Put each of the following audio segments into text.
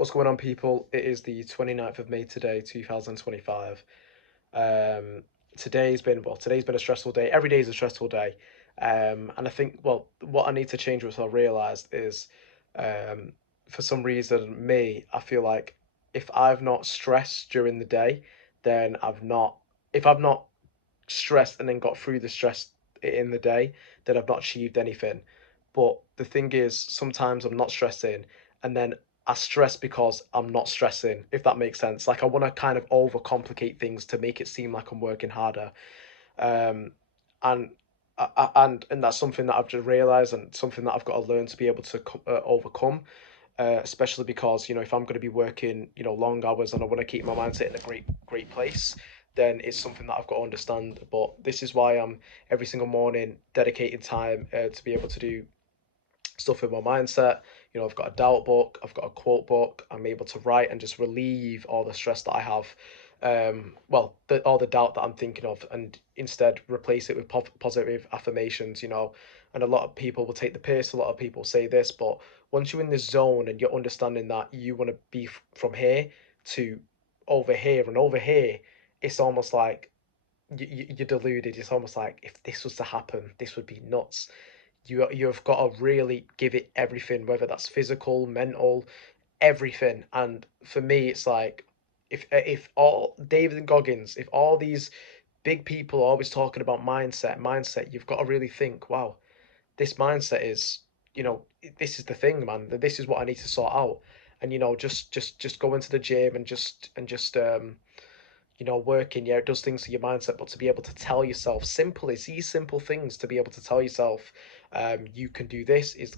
What's going on, people? It is the 29th of May today, 2025. Um, today's been a stressful day. Every day is a stressful day. And I think, well, what I need to change, which I realized is, um, for some reason, I feel like if I've not stressed during the day, then if I've not stressed and then got through the stress in the day, then I've not achieved anything. But the thing is, sometimes I'm not stressing, and then I stress because I'm not stressing, if that makes sense. Like I want to kind of overcomplicate things to make it seem like I'm working harder. Um, and and that's something that I've just realized and something that I've got to learn to be able to overcome. Especially because if I'm going to be working long hours and I want to keep my mindset in a great place, then it's something that I've got to understand. But this is why I'm every single morning dedicating time to be able to do stuff with my mindset. I've got a doubt book, I've got a quote book. I'm able to write and just relieve all the stress that I have. All the doubt that I'm thinking of, and instead replace it with positive affirmations. And a lot of people will take the piss. A lot of people say this, but once you're in this zone and you're understanding that you want to be from here to over here and over here, it's almost like you're deluded. It's almost like if this was to happen, this would be nuts. You've got to really give it everything, whether that's physical, mental, everything. And for me, it's like if all David and Goggins, if all these big people are always talking about mindset, you've got to really think, wow, this mindset is, this is the thing, man. This is what I need to sort out. And just go into the gym and just working, yeah, it does things to your mindset, but to be able to tell yourself simply, it's these simple things to be able to tell yourself, you can do this it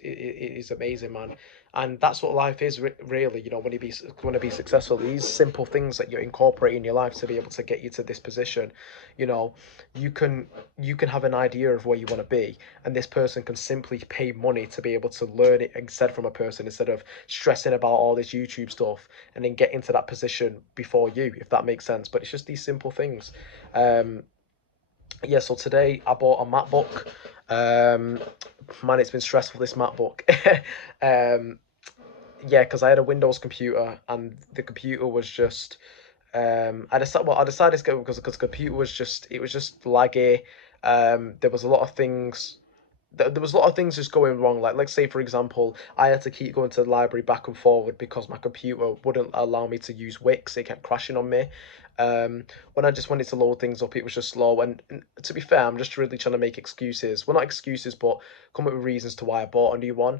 is amazing, man. And that's what life is really, when you want to be successful, these simple things that you incorporate in your life to be able to get you to this position. you know, you can you can have an idea of where you want to be, and this person can simply pay money to be able to learn it instead from a person, instead of stressing about all this YouTube stuff and then get into that position before you, if that makes sense. But it's just these simple things. Um, yeah, so today I bought a MacBook. Um, Man, it's been stressful, this MacBook. um, yeah, because I had a Windows computer and the computer was just. I decided to go because the computer was just laggy. There was a lot of things there was a lot of things just going wrong. Like, let's say, for example, I had to keep going to the library back and forward because my computer wouldn't allow me to use Wix. It kept crashing on me. When I just wanted to load things up, it was just slow. And to be fair, I'm just really trying to make excuses. Well, not excuses, but come up with reasons to why I bought a new one.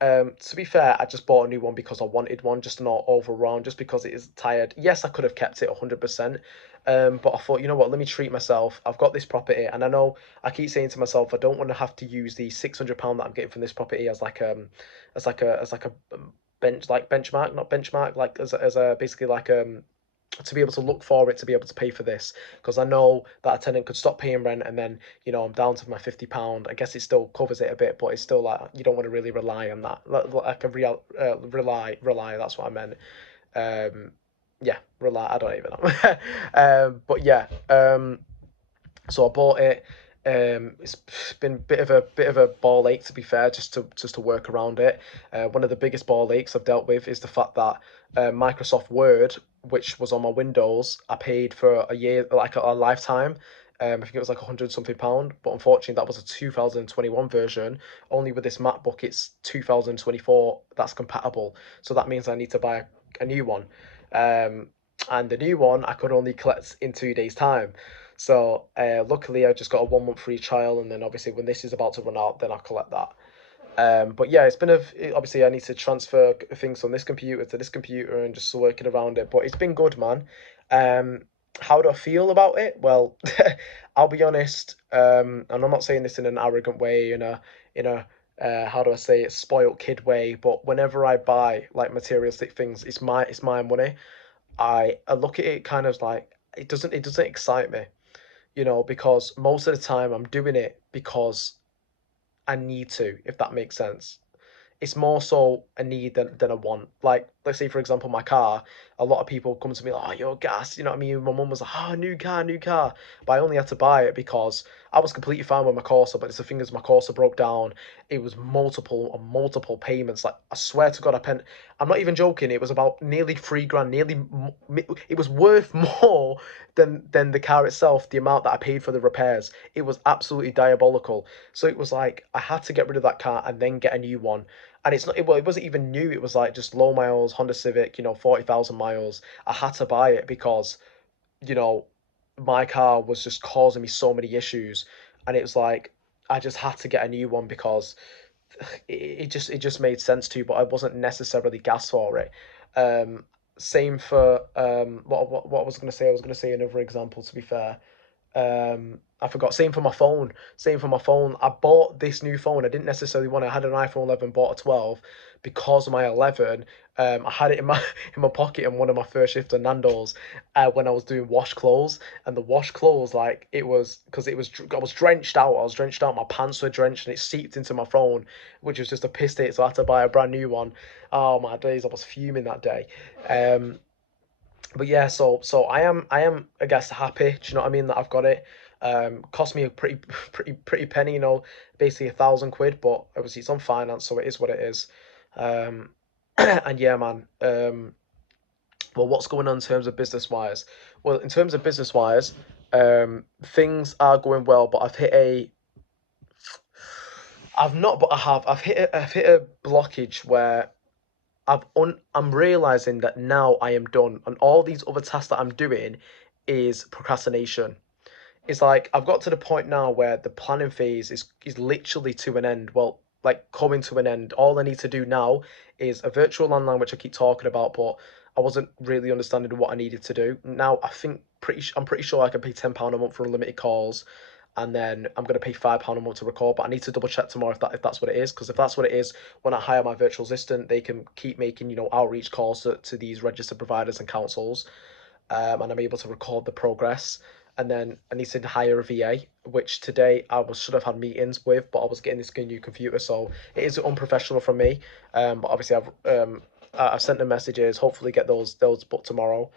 To be fair, I just bought a new one because I wanted one, just not overrun, just because it is tired. Yes, I could have kept it 100%, but I thought, you know what, let me treat myself. I've got this property, and I know I keep saying to myself, I don't want to have to use the £600 that I'm getting from this property as like benchmark, not benchmark, like as a basically like to be able to look for it to be able to pay for this, because I know that a tenant could stop paying rent and then I'm down to my £50. I guess it still covers it a bit, but it's still like you don't want to really rely on that. Like a real rely. That's what I meant. Um, yeah, rely. I don't even know. But yeah. So I bought it. It's been a bit of a ball ache, to be fair, just to work around it. One of the biggest ball aches I've dealt with is the fact that Microsoft Word, which was on my Windows, I paid for a year, like a lifetime. I think it was like £100 something, but unfortunately that was a 2021 version. Only with this MacBook, it's 2024 that's compatible. So that means I need to buy a new one. Um, and the new one I could only collect in 2 days' time. So luckily, I just got a 1 month free trial, and then obviously when this is about to run out, then I'll collect that. But yeah, obviously I need to transfer things from this computer to this computer and just working around it. But it's been good, man. Um, how do I feel about it? Well, I'll be honest, and I'm not saying this in an arrogant way, in a how do I say it, spoiled kid way. But whenever I buy like materialistic things, it's my money. I look at it kind of like it doesn't excite me, because most of the time I'm doing it because I need to, if that makes sense. It's more so a need than a want. Like, let's say, for example, my car. a lot of people come to me like, oh, you're gas, you know what I mean? My mum was like, oh, new car, new car. But I only had to buy it because I was completely fine with my Corsa, but it's the thing is my Corsa broke down. It was multiple payments. Like, I swear to God, I'm not even joking. It was about nearly 3 grand, it was worth more than the car itself, the amount that I paid for the repairs. It was absolutely diabolical. So it was like I had to get rid of that car and then get a new one. And it's not well, it wasn't even new. It was like just low miles Honda Civic, 40,000 miles. I had to buy it because you know my car was just causing me so many issues, and it was like I just had to get a new one because it just made sense to, but I wasn't necessarily gas for it. Um, Same for what I was gonna say. I was gonna say another example. To be fair, I forgot. Same for my phone. Same for my phone. I bought this new phone. I didn't necessarily want it. I had an iPhone 11, bought a 12 because of my 11. I had it in my in my pocket in one of my first shifts at Nando's when I was doing wash clothes, and the wash clothes like it was because it was I was drenched out. I was drenched out. My pants were drenched, and it seeped into my phone, which was just a piss take. So I had to buy a brand new one. Oh my days! I was fuming that day. Um, but yeah, so I am I guess happy. Do you know what I mean that I've got it? Cost me a pretty pretty penny, basically £1,000, but obviously it's on finance, so it is what it is. Um, and yeah, man. Well, what's going on in terms of business wise? Well, in terms of business wise, things are going well, but I've not, but I have. I've hit a blockage where I'm realizing that now I am done, and all these other tasks that I'm doing is procrastination. It's like I've got to the point now where the planning phase is literally to an end. Well, like coming to an end. All I need to do now is a virtual landline, which I keep talking about, but I wasn't really understanding what I needed to do. Now I'm pretty sure I can pay £10 a month for unlimited calls, and then I'm gonna pay £5 a month to record. But I need to double check tomorrow if that's what it is. Because if that's what it is, when I hire my virtual assistant, they can keep making outreach calls to these registered providers and councils, and I'm able to record the progress. And then I need to hire a VA, which today should have had meetings with, but I was getting this new computer, so it is unprofessional from me. But obviously I've sent them messages. Hopefully get those booked tomorrow.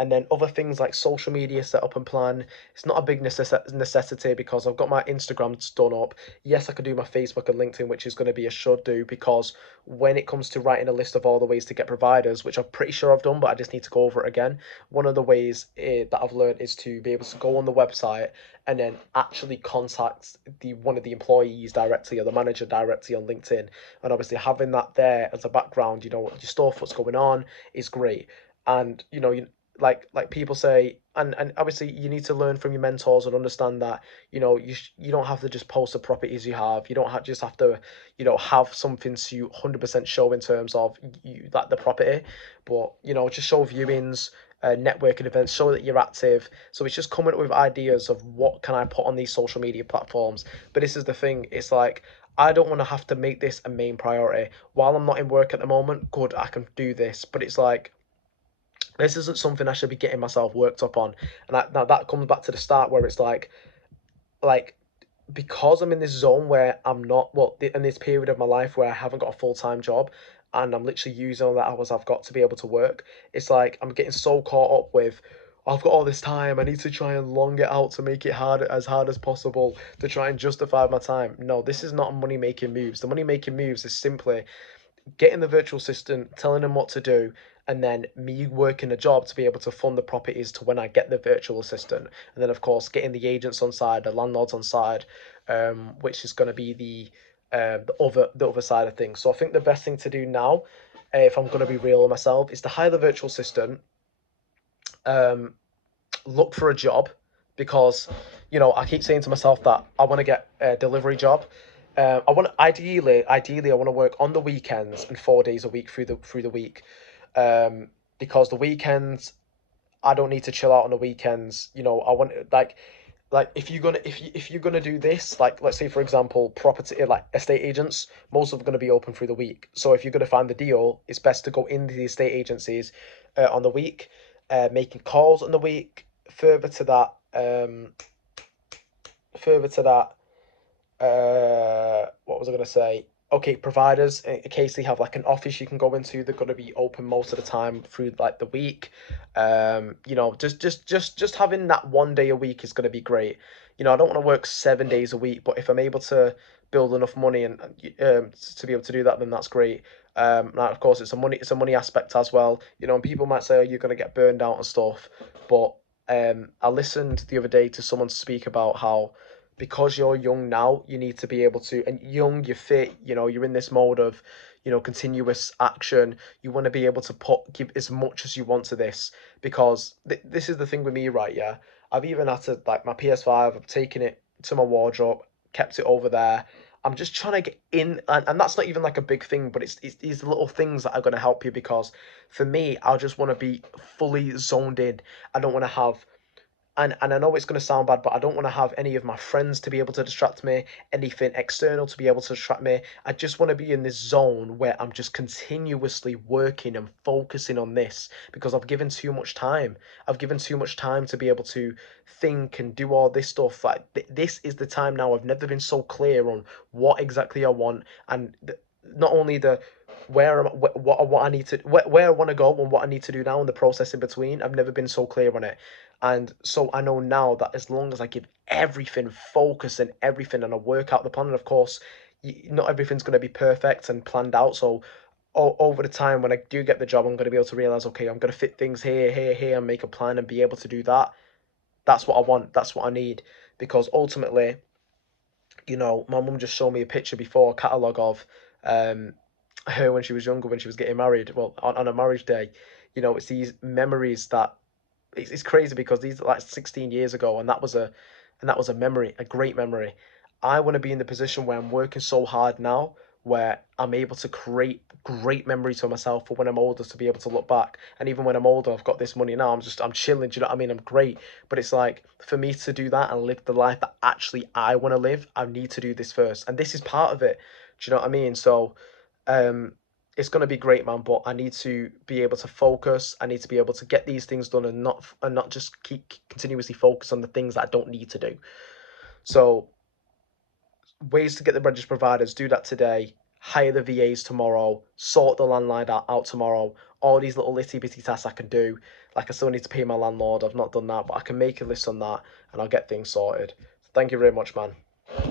And then other things like social media setup and plan. It's not a big necessity because I've got my Instagram done up. Yes, I could do my Facebook and LinkedIn, which is going to be a should do because when it comes to writing a list of all the ways to get providers, which I'm pretty sure I've done, but I just need to go over it again. One of the ways that I've learned is to be able to go on the website and then actually contact the one of the employees directly or the manager directly on LinkedIn. And obviously having that there as a background, your stuff, what's going on, is great. And like people say, and obviously you need to learn from your mentors and understand that you don't have to just post the properties you have. You don't just have to have something to 100% show in terms of you like the property, but just show viewings, networking events, show that you're active. So it's just coming up with ideas of what can I put on these social media platforms. But this is the thing, it's like I don't want to have to make this a main priority while I'm not in work at the moment. Good, I can do this, but it's like this isn't something I should be getting myself worked up on. And now that comes back to the start where it's like because I'm in this zone where I'm not, well, in this period of my life where I haven't got a full time job and I'm literally using all the hours I've got to be able to work. It's like I'm getting so caught up with, I've got all this time. I need to try and long it out to make it hard as possible to try and justify my time. No, this is not money making moves. The money making moves is simply getting the virtual assistant, telling them what to do, and then me working a job to be able to fund the properties to when I get the virtual assistant. And then, of course, getting the agents on side, the landlords on side, which is going to be the other side of things. So I think the best thing to do now, if I'm going to be real with myself, is to hire the virtual assistant, um, look for a job because I keep saying to myself that I want to get a delivery job. I want ideally I want to work on the weekends and 4 days a week through the week, because the weekends I don't need to chill out on the weekends. I want like if you're gonna do this, like let's say for example property like estate agents, most of them are gonna be open through the week. So if you're gonna find the deal, it's best to go into the estate agencies on the week, making calls on the week. Further to that, what was I gonna say? okay, providers, in case they have like an office you can go into, they're going to be open most of the time through like the week. You know, just having that 1 day a week is going to be great. You know, I don't want to work 7 days a week, but if I'm able to build enough money and to be able to do that, then that's great. Now of course it's a money aspect as well. You know, and people might say, oh, you're going to get burned out and stuff, but I listened the other day to someone speak about how because you're young now, you need to be able to, and young, you're fit, you know, you're in this mode of, you know, continuous action. You want to be able to give as much as you want to this because this is the thing with me, right? Yeah. I've even had to, like, my PS5, I've taken it to my wardrobe, kept it over there. I'm just trying to get in, and that's not even like a big thing, but it's these little things that are going to help you because for me, I just want to be fully zoned in. I don't want to have and I know it's going to sound bad, but I don't want to have any of my friends to be able to distract me, anything external to be able to distract me. I just want to be in this zone where I'm just continuously working and focusing on this because I've given too much time. I've given too much time to be able to think and do all this stuff. Like this is the time now. I've never been so clear on what exactly I want and not only the what I need to where I want to go and what I need to do now and the process in between. I've never been so clear on it. And so I know now that as long as I give everything focus and everything and I work out the plan, and of course, not everything's going to be perfect and planned out. So over the time when I do get the job, I'm going to be able to realize, okay, I'm going to fit things here, here, here, and make a plan and be able to do that. That's what I want. That's what I need. Because ultimately, you know, my mum just showed me a picture before, a catalogue of um, her when she was younger, when she was getting married. Well, on a marriage day, you know, it's these memories that it's crazy because these are like 16 years ago, and that was a memory, a great memory. I want to be in the position where I'm working so hard now, where I'm able to create great memories for myself for when I'm older to be able to look back. And even when I'm older, I've got this money now. I'm chilling. Do you know what I mean? I'm great, but it's like for me to do that and live the life that actually I want to live, I need to do this first, and this is part of it. Do you know what I mean? So um, it's going to be great, man. But I need to be able to focus. I need to be able to get these things done and not just keep continuously focus on the things that I don't need to do. So ways to get the registered providers, do that today. Hire the VAs tomorrow. Sort the landline out tomorrow. All these little itty bitty tasks I can do. Like I still need to pay my landlord. I've not done that, but I can make a list on that and I'll get things sorted. Thank you very much, man.